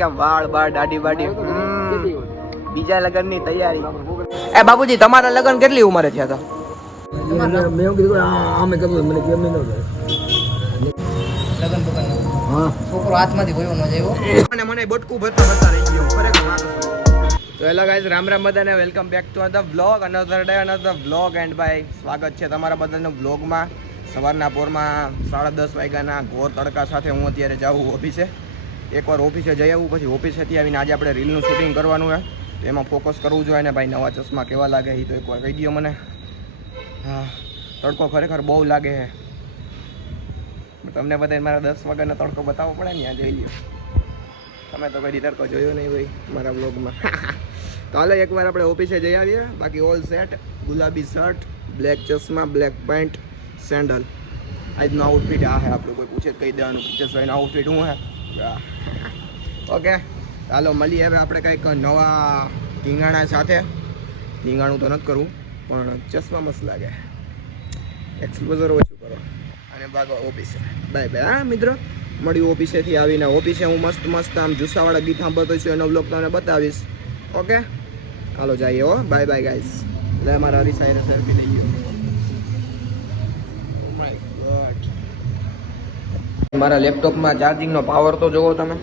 કે વાળ બાળ દાઢી બાઢી. બીજા લગ્નની તૈયારી એ બાબુજી તમારા લગ્ન કેટલી ઉંમરે થયા હતા? મેં કીધું આમે કીધું મને. લગન છોકરો હાથમાંથી ગયો ન જાય અને મને બટકું ભરતા ભરતા રહી ગયો. ખરેખર તો હેલો ગાઈઝ રામ રામ બધાને. Welcome back to another vlog another day another vlog and ભાઈ સ્વાગત છે તમારા બધાનું વ્લોગમાં સવારના પોરમાં સાડા દસ વાગ્યાના ઘોર તડકા સાથે હું અત્યારે જાઉં ઓફિસે એકવાર ઓફિસે જઈ આવું, પછી ઓફિસેથી આવીને આજે આપણે રીલનું શૂટિંગ કરવાનું હોય તો એમાં ફોકસ કરવું જોઈએ ને ભાઈ નવા ચશ્મા કેવા લાગે એ તો એકવાર કહી દો મને. હા, તડકો ખરેખર બહુ લાગે છે. તમને બધાને મારા દસ વાગ્યાનો તડકો બતાવવો પડે ને, ત્યાં જઈ લ્યો. તમે તો કદી તડકો જોયો નહીં ભાઈ મારા બ્લોગમાં કાલે એકવાર આપણે ઓફિસે જઈ આવીએ. બાકી ઓલ સેટ ગુલાબી શર્ટ બ્લેક ચશ્મા બ્લેક પેન્ટ સેન્ડલ આજનું આઉટફિટ આ હે આપણું કોઈ પૂછે કહી દેવાનું. કિચેશભાઈનું આઉટફિટ હું હે ઓકે ચાલો, મળીએ હવે આપણે કંઈક નવા ધીંગાણા સાથે. ધીંગાણું તો નથી કરવું, પણ ચશ્મા મસ્ત લાગે. એક્સપોઝર ઓછું કરો. અને ભાગો ઓફિસે. બાય બાય હા, મિત્રો મળ્યું ઓફિસેથી આવીને. ઓફિસે હું મસ્ત મસ્ત આમ જુસ્સાવાળા ગીત સાંભળતો છું, એનો બ્લોગ તમને બતાવીશ. ઓકે હાલો જઈએ હો. બાય બાય ગાઈસ એટલે મારા હરીસાઈ રસે આપી દઈએ. મારા લેપટોપમાં ચાર્જિંગનો પાવર તો જુઓ તમે.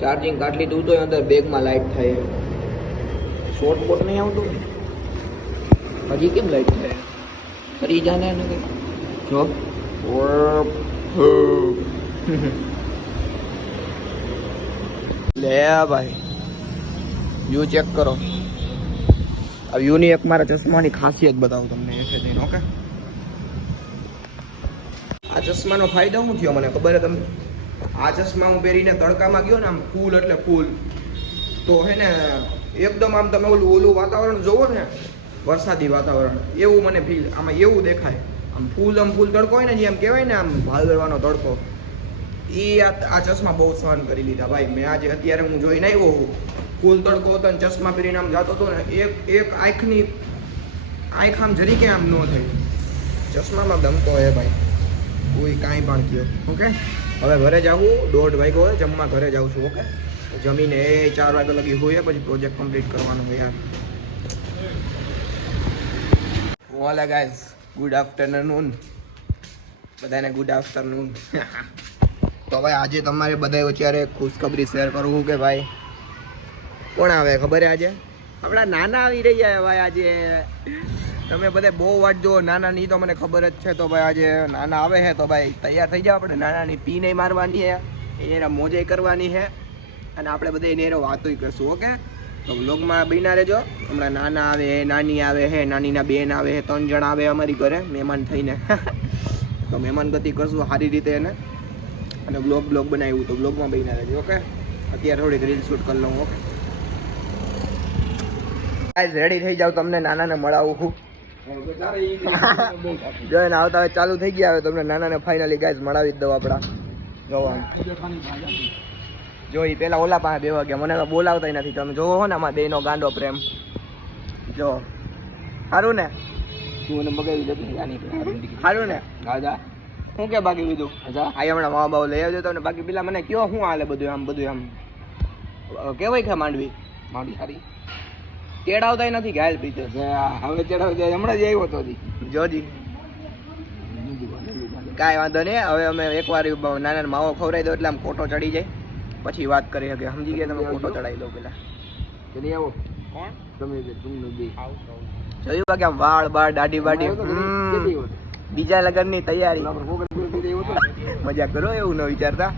ચાર્જિંગ કાઢલી દઉં તો અંદર બેગમાં લાઇટ થાય. શોર્ટ બોટ નહીં આવતું? હજી કેમ લાઇટ થાય? ફરી જાને એને કંઈક જો લે ભાઈ. વ્યૂ ચેક કરો. આ વ્યૂની એક મારા ચશ્માની ખાસિયત બતાવું તમને એ જઈને ઓકે આ ચશ્માનો ફાયદો શું થયો મને ખબર તમને? આ ચશ્મા હું પહેરીને તડકામાં ગયો ને આમ ફૂલ એટલે ફૂલ. તો હે ને, એકદમ આમ તમે ઓલું ઓલું વાતાવરણ જોવો ને, વરસાદી વાતાવરણ, એવું મને ફીલ આમાં એવું દેખાય. આમ ફૂલ આમ ફૂલ તડકો હોય ને જે આમ કહેવાય ને આમ ભાદરવાનો તડકો. એ આ ચશ્મા બહુ સહન કરી લીધા ભાઈ. મેં આજે અત્યારે હું જોઈને આવ્યો હું ફૂલ તડકો હતો ને, ચશ્મા પહેરીને આમ જતો હતો ને, એક એક આંખની આંખ આમ જરીકે આમ ન થઈ. ચશ્મામાં દમતો હે ભાઈ. કોઈ કાંઈ પણ કયો ઓકે? હવે ઘરે જાવું દોઢ વાગ્યો હોય જમવા ઘરે જાઉં છું ઓકે? જમીને એ ચાર વાગ્યા લગી હોય પછી પ્રોજેક્ટ કમ્પ્લીટ કરવાનો હોય યાર. ઓલા ગાઈઝ ગુડ આફ્ટરનૂન બધાને ગુડ આફ્ટરનૂન તો ભાઈ આજે તમારે બધા અત્યારે ખુશખબરી શેર કરવું કે ભાઈ? કોણ આવે? ખબર આજે? આપણા નાના આવી રહ્યા ભાઈ આજે. તમે બધા બહુ વાટ જુઓ નાના ની તો મને ખબર જ છે તો ભાઈ આજે નાના આવે છે તો ભાઈ તૈયાર થઈ જાવ આપણે. નાનાની પી નહીં મારવાની છે એને મોજે કરવાની છે અને આપણે બધા એને વાતોય કરશું, ઓકે? તો વ્લોગમાં બીના રહેજો. હમણાં નાના આવે નાની આવે છે નાનીના બેન આવે છે ત્રણ જણ આવે અમારી ઘરે, મહેમાન થઈને. તો મહેમાન ગતિ કરશું સારી રીતે એને. અને બ્લોગ બ્લોગ બનાવ્યું તો બ્લોગમાં બન્યા રહેજો, ઓકે? અત્યારે થોડીક રીલ શૂટ કરી લઉં, ઓકે? રેડી થઈ જાવ તમને નાનાને મળાવું છું જોઈને આવતા હવે ચાલુ થઈ ગયા હવે તમને નાનાને ફાઇનલી ગાઈઝ મળાવી દઉં આપણા. જોવાનું જો ઈ પેલા ઓલા પાસે બે વાગ્યા. મને તો બોલાવતા નથી. તમે જોવો હો ને આમાં બેનો ગાંડો પ્રેમ. જો. સારું ને? તું મને બગાવી દેતી સારું ને? રાજા. શું કે બાકી બીજું? રાજા. આ હમણાં માવા બાવ લઈ આવજો તમને. બાકી પેલા મને કયો શું હાલે બધું આમ બધું આમ. કેવાય કે માંડવી? માંડવી હારી. તેડાવતા નથી ઘાયલ પીતે હવે ચડાવ હમણાં જ આવ્યો તો જોજી. કાંઈ વાંધો નહીં હવે અમે એકવાર નાના માવો ખવડાવી દો એટલે આમ ખોટો ચડી જાય. પછી વાત કરીએ કે સમજી ગયા તમે ખોટો ચડાવી દો પેલા. તમે તમને જોયું કે આમ વાળ બાળ દાઢી બાઢી. હમ. બીજા લગ્નની તૈયારી. મજા કરો એવું ન વિચારતા.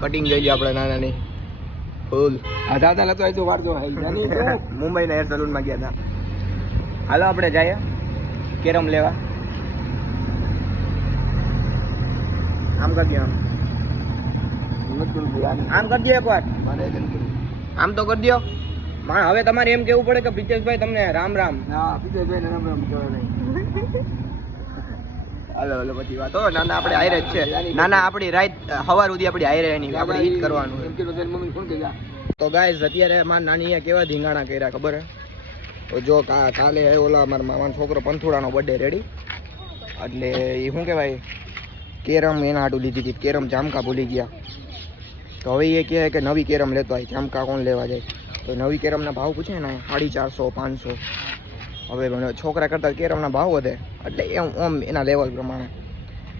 કટિંગ ગઈ આપણે નાનાની. ફૂલ આ દાદા લતો આવી તો વાર જો હાઈ જાની. જો મુંબઈના હેર સલૂનમાં ગયા હતા હાલો આપણે જઈએ. કેરમ લેવા. આમ કરી દો આમ. આમ કરી દો એકવાર. મારે આમ તો કરી દો. માં હવે તમારે એમ કેવું પડે કે પ્રિતેશભાઈ તમને રામ રામ. હા પ્રિતેશભાઈ રામ રામ કહેવાય નહીં. હાલો હલો પછી વાત. હો નાના આપણે હારે જ છે. નાના આપણી રાત હવાર સુધી આપણી હારે એની આપણે ઈ કરવાનું તો ગાઈઝ અત્યારે મારા નાનીએ કેવા ધીંગાણા કર્યા ખબર હે? જો કાલે ઓલા મારા મામાનો છોકરો પંથુડાનો બર્થડે રેડી એટલે એ શું કહેવાય? કેરમ એના હાટું લીધી હતી કેરમ જામકા ભૂલી ગયા. તો હવે એ કહે કે નવી કેરમ લેતો હોય જામકા કોણ લેવા જાય? તો નવી કેરમના ભાવ પૂછે ને સાડી ચારસો પાંચસો. હવે છોકરા કરતાં કેરમના ભાવ વધે એટલે એમ ઓમ એના લેવલ પ્રમાણે.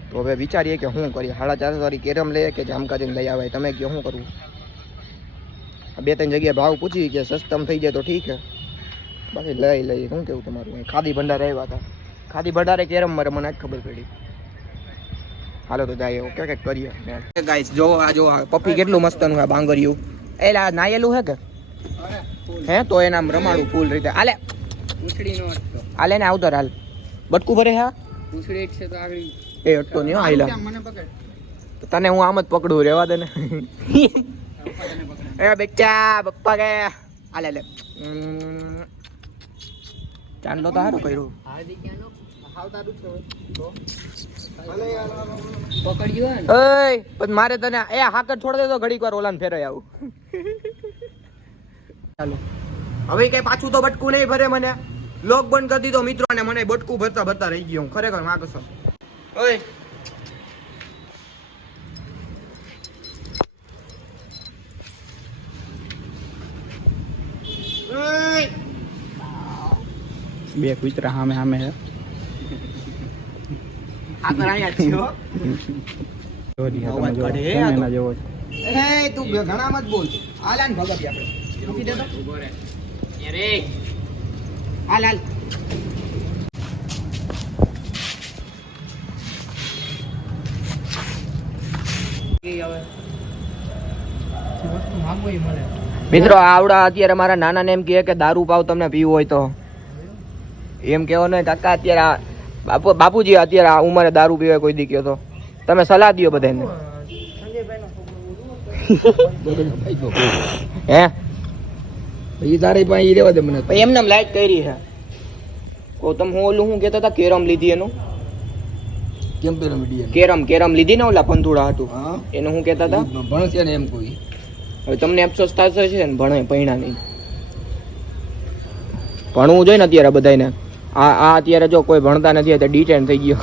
તો હવે વિચારીએ કે શું કરીએ? સાડા ચાર વાળી કેરમ લઈએ કે જામકાજીને લઈ આવે? તમે કહો શું કરવું આ બે ત્રણ જગ્યાએ ભાવ પૂછી કે સસ્તમ થઈ જાય તો ઠીક છે. બાકી લઈ લઈએ શું કેવું તમારું? અહીં ખાદી ભંડાર આવ્યા હતા. ખાદી ભંડારે કેરમ મારે મને ખબર પડી. હાલો તો જાય ઓકે કંઈક કરીએ. ગાઈસ જો આ જો પપ્પી કેટલું મસ્તનું આ બાંગરિયું. એ આ નાયેલું હે કે? હે તો એના રમાડું ફૂલ રીતે. આલે પૂંછડીનો અટકો. ને આવતો હાલ. બટકું ભરે હા? પૂંછડી છે તો આગળ. એ અટકો નહીં હો, મને પકડ? તને હું આમ જ પકડું રેવા દે ને. એ બેટા પપ્પા કે. આલે લે ચાંદલો તો સારું કર્યું. મારે તને એ હાકર છોડ દે તો ઘડીક વાર ઓલાને ફેરાય આવું. ચાલો. હવે કઈ પાછું તો બટકું નહીં ભરે મને. લોક બંધ કરી દીધો મિત્રો અને મને બટકું ભરતા ભરતા રહી ગયો હું. ખરેખરમાં કસમ ઓય. બે કુતરા સામે સામે હે. છે. ઘણા મત બોલ હાલ ભગત આપણે હાલ હાલ. મિત્રો આવડા અત્યારે મારા નાના ને એમ કહે કે દારૂ પાવ તમને પીવું હોય તો. એમ કેવો ને કાકા અત્યારે બાપુ બાપુજી અત્યારે આ ઉંમરે દારૂ પીવે કોઈ દી કયો તો. તમે સલાહ દો બધાને હે? પછી તારે પાસે રહેવા દે મને પછી એમને લાઈટ કરી છે. ગૌતમ તમે હું ઓલું હું કહેતા હતા? કેરમ લીધી એનું? કેમ પેલો મીડિયા કેરમ કેરમ લીધી ને ઓલા પંથુડા હતું? હા. એનું હું કહેતા હતા? ભણશે ને એમ કોઈ. હવે તમને અફસોસ થશે છે ને ભણે પૈણા નહીં. ભણવું જોઈએ ને અત્યારે બધાને આ આ અત્યારે જો કોઈ ભણતા નથી તો ડિટેન થઈ ગયો.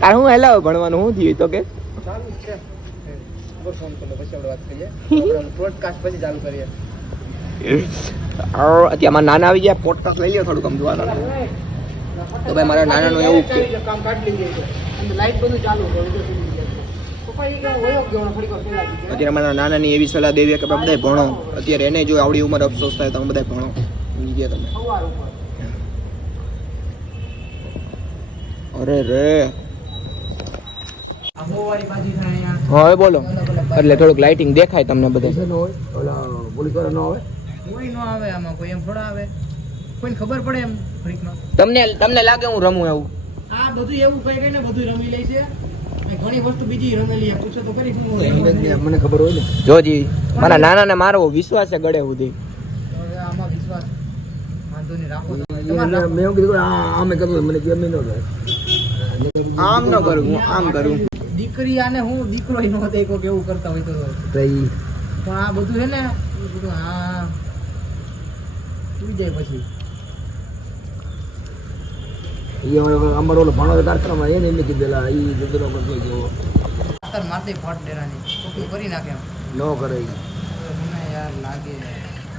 તાર હું હેલાવ ભણવાનું? શું થયું તો કે? ચાલુ છે. ફોન કરો પછી આપણે વાત કરીએ. પ્રોડકાસ્ટ પછી ચાલુ કરીએ. અત્યારે મારા નાના આવી ગયા પોડકાસ્ટ લઈ લ્યો થોડુંક આમ જોવા તો ભાઈ મારા નાનાનું એવું અત્યારે મારા નાનાની એવી સલાહ દેવી કે બધા ભણો. અત્યારે એને જો આવડી ઉંમર અફસોસ થાય તમે બધા ભણો. સમજી ગયા તમે? અરે રે. હવે બોલો. એટલે થોડુંક લાઇટિંગ દેખાય તમને બધે ઓલા નો આવે? કોઈ ન આવે આમાં કોઈ એમ થોડા આવે. કોઈને ખબર પડે એમ ફ્રીકમાં. તમને તમને લાગે હું રમું એવું? આ બધું એવું કઈ કઈ ને બધું રમી લે છે. ઘણી વસ્તુ બીજી રમેલી. પૂછો તો કરી મને ખબર હોય ને. જોજી મારા નાના ને મારો વિશ્વાસ છે ગળે સુધી. આમાં વિશ્વાસ વાંધો નહીં રાખો મેં- એવું કીધું આમે કરવું મને કેમ ન આમ ન કરું હું આમ કરું. દીકરી આને હું દીકરો નો દેખો કે એવું કરતા હોય તો. તો પણ આ બધું છે ને બધું આ ઉડી જાય પછી. અમારો ઓલો ભણો એને એમને કીધેલા એ જુદરો કરતો જો ખાતર મારતે ફાટ ડેરાની. કરી નાખે ન કરે મને યાર લાગે.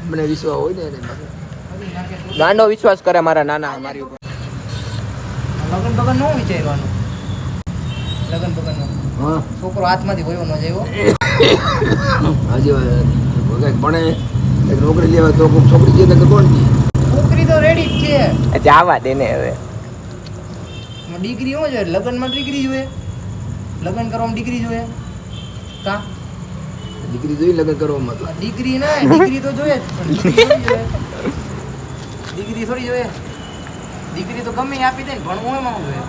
મને વિશ્વાસ હોય ને એને ગાંડો વિશ્વાસ કરે મારા નાના મારી ઉપર. લગન બગન નો વિચારવાનું લગન બગન નો? હા. છોકરો હાથમાંથી વયો ન જાય હાજી ભણે. નોકરી લેવા તો કોઈક છોકરી જે નકર કોણ છે? છોકરી તો રેડી જ છે. જાવા દે ને હવે. ડિગ્રી શું જોઈએ. લગ્નમાં ડિગ્રી જોઈએ. લગ્ન કરવામાં ડિગ્રી જોઈએ. કા? દીકરી જોઈ લગ્ન કરવામાં તો. ડિગ્રી ના ડિગ્રી તો જોઈએ જોઈએ. ડિગ્રી થોડી જોઈએ. ડિગ્રી તો ગમે આપી દે ને ભણવું એમાં જોઈએ?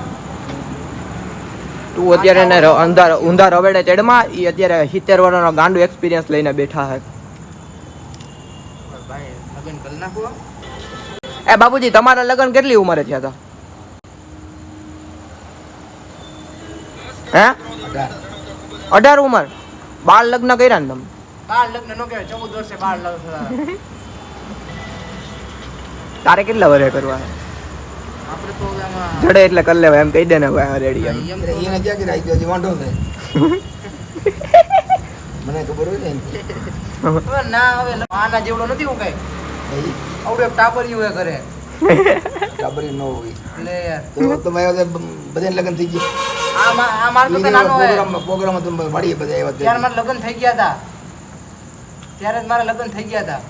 તું અત્યારે અંધાર ઊંધા રવેડે ચડમાં એ અત્યારે સિત્તેર વર્ષનો ગાંડો એક્સપિરિયન્સ લઈને બેઠા છે કરી નાખો એ બાપુજી તમારા લગ્ન કેટલી ઉંમરે થયા હતા? હે? અઢાર. ઉંમર? બાળ લગ્ન કર્યા ને તમે? બાર લગ્ન નો કહેવાય ચૌદ વર્ષે બાર લગ્ન થયા તારે કેટલા વર્ષે કરવા? આપણે તો હવે જડે એટલે કરી લેવાય એમ કહી દે ને ભાઈ રેડી એને ક્યાં કે રાખી હજી વાંધો નહીં. મને ખબર હોય ને ના હવે આના જેવડો નથી હું કઈ. આવડું ટાબરિયું હે ઘરે. ટાબરી ન હોય. લે તો તમે બધાને લગ્ન થઈ ગયા. આ મા- આ માર કરતા નાનો હે પ્રોગ્રામમાં પ્રોગ્રામમાં તમે વાડીએ બધા આવ્યા ત્યારે મારા લગ્ન થઈ ગયા હતા ત્યારે જ મારે લગ્ન થઈ ગયા હતા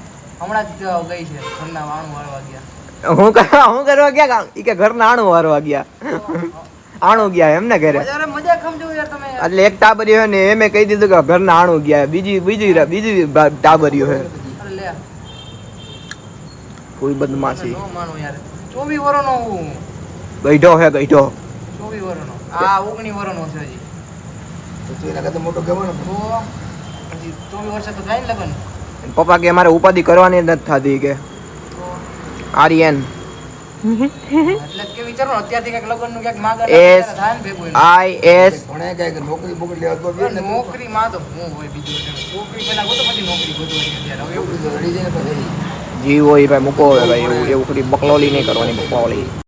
હમણાં જ ગઈ છે ઘરના વાણું વાળવા ગયા. હું કરવા હું કરવા ગયા કામ ઈ કે ઘરના આણું વારવા ગયા. આણું ગયા એમ ને ઘરે? મજા સમજો યાર તમે. યાર. એટલે એક ટાબરિયો હોય ને એમે કહી દીધું કે ઘરના આણું ગયા. બીજી બીજી બીજી ટાબરી ટાબરિયો હે અરે લે કોઈ બદમાશી ન માનો યાર. ચોવીસ વર્ષનો હું. ગઈઢો હે ગઈઢો. વર્ષનો આ ઓગણી વર્ષનો છે હજી. તો એના કરતા મોટો કહેવાનો તો હજી વર્ષે તો થાય ને લગ્ન. પપ્પા કે મારે ઉપાધિ કરવાની નથી થતી કે. આર્યન. એટલે કે વિચારો ને અત્યારથી કંઈક લગ્નનું ક્યાંક માગણ એસ થાય ને ભેગું એનું. I S. ભણે કાંઈક નોકરી બોકરી લેવા તો હું હોય બીજું એટલે છોકરી પહેલા ગોતો પછી નોકરી ગોતવાની અત્યારે. જીવ હોય ભાઈ મૂકો હવે ભાઈ એવું એવું બકલોલી નહીં કરવાની બકલોલી